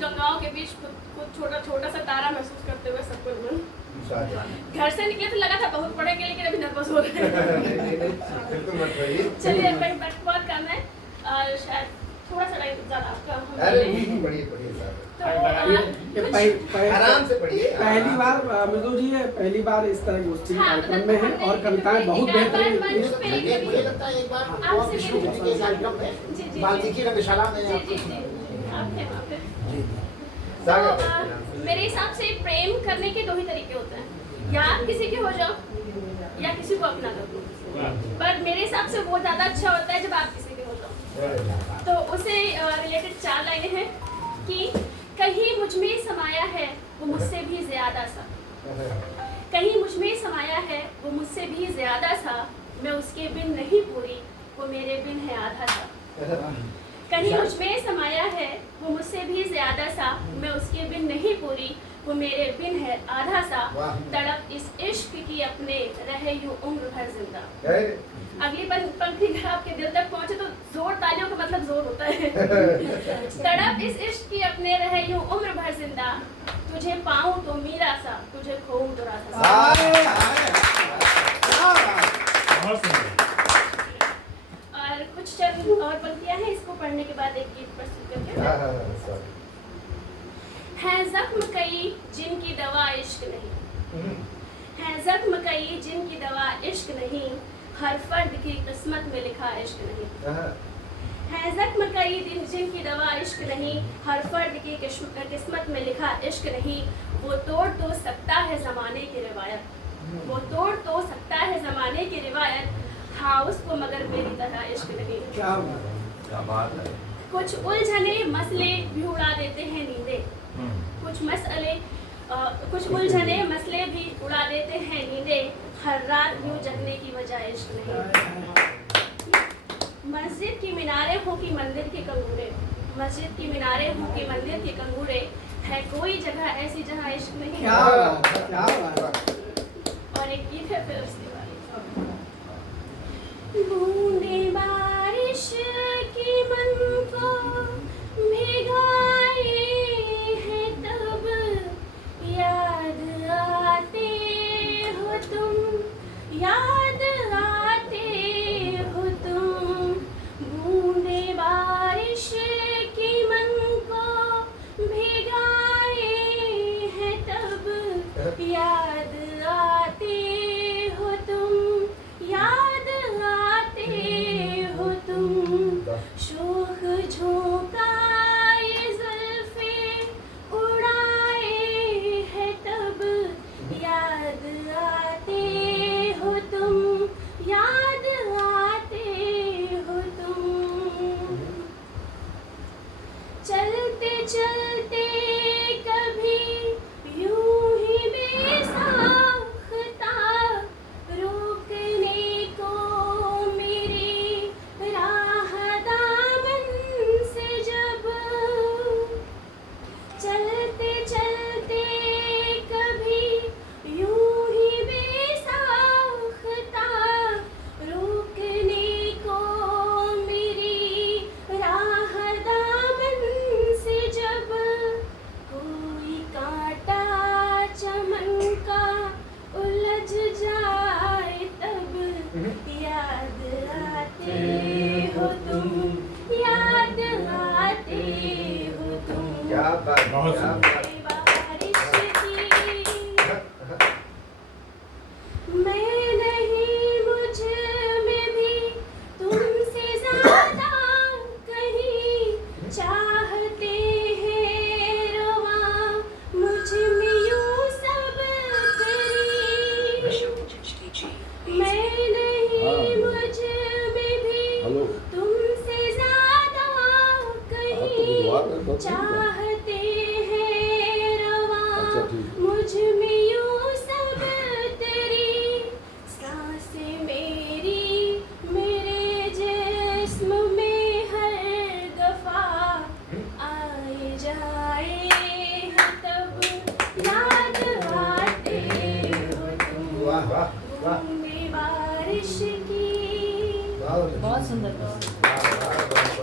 गंगाओं के बीच खुद छोटा छोटा सा तारा महसूस करते हुए सबको नमन। घर से निकले तो लगा था बहुत पढ़ेंगे, लेकिन अभी नर्वस हो रहे हैं। चलिए बहुत कम है, शायद थोड़ा सा ज़्यादा आपका। आराम से पढ़िए। पहली बार मृदु जी पहली बार इस तरह गोष्ठी कार्यक्रम में है और कविताएं बहुत बेहतरीन। मुझे लगता है एक बार विष्णु के कार्यक्रम में वाल्मीकि रंगशाला में मेरे हिसाब से प्रेम करने के दो ही तरीके होते हैं, या आप किसी के हो जाओ या किसी को अपना कर दो। पर मेरे हिसाब से वो ज़्यादा अच्छा होता है जब आप किसी के हो जाओ। तो उससे रिलेटेड 4 लाइनें हैं कि कहीं मुझ में समाया है वो मुझसे भी ज़्यादा सा, कहीं मुझ में समाया है वो मुझसे भी ज़्यादा सा, मैं उसके बिन नहीं पूरी वो मेरे बिन है आधा सा। कहीं मुझ में समाया है वो मुझसे भी ज़्यादा सा, मैं उसके बिन नहीं पूरी वो मेरे बिन है आधा सा, तड़प इस इश्क की अपने रहे यूं उम्र भर जिंदा। अगली पंक्ति अगर आपके दिल तक पहुंचे तो जोर तालियों का मतलब जोर होता है। तड़प इस इश्क की अपने रहे यूं उम्र भर जिंदा, तुझे पाऊं तो मीरा सा, तुझे खोऊं तो राधा सा। और कुछ चंद और पंक्तियां हैं, इसको पढ़ने के बाद एक गीत प्रस्तुत करके। है जख्म कई जिनकी दवा इश्क नहीं, है जख्म कई जिनकी दवा इश्क नहीं, हर फर्द की किस्मत में लिखा इश्क नहीं। है जख्म कई जिनकी दवा इश्क नहीं, हर फर्द की किस्मत में लिखा इश्क नहीं, वो तोड़ तो सकता है ज़माने की रिवायत, वो तोड़ तो सकता है ज़माने की रिवायत, हाँ उसको मगर मेरी तरह इश्क नहीं। क्या बात है। कुछ उलझने मसले भी उड़ा देते हैं नींदें, कुछ उलझने मसले भी उड़ा देते हैं नींदें, हर रात यूं जगने की वजह इश्क नहीं। मस्जिद की मीनारे हो कि मंदिर के कंगूरे, मस्जिद की मीनारे हो कि मंदिर के कंगूरे, है कोई जगह ऐसी जहाँ इश्क नहीं। क्या बात। और एक गीत है फिर उसके बाद, बूंदे बारिश की मन को भिगाए हैं तब, याद आते हो तुम, याद आते हो तुम, बूंदे बारिश की मन को भिगाए हैं तब, याद आते हो तुम, याद आते हो तुम, शोख झोंका ये जुल्फे उड़ाए हैं तब, याद आते हो तुम, याद आते हो तुम। चलते चलते कभी यूं ही बेसाख्ता, रोकने को मेरी राह दामन से जब, चलते चलते कभी यूं ही बेसाख्ता, रोकने को मेरी राह दामन से जब, कोई कांटा चमन का उलझ जाए तब, याद आते हो तुम, याद आते हो तुम। क्या बात, क्या बात। बारिश की मैं नहीं, मुझ में भी तुमसे ज़्यादा कहीं चाहते हैं रवा, मुझ में यूं सब तेरी, मैं नहीं, मुझ में भी तुमसे ज़्यादा कहीं चाहते हैं रवा, मुझ में यूं सब तेरी, सांसें मेरी मेरे जिस्म में हर दफा आए जाए हैं तब, याद आते हो तुम, वाह वाह वाह, बूंदे बारिश की। बहुत बहुत सुंदर।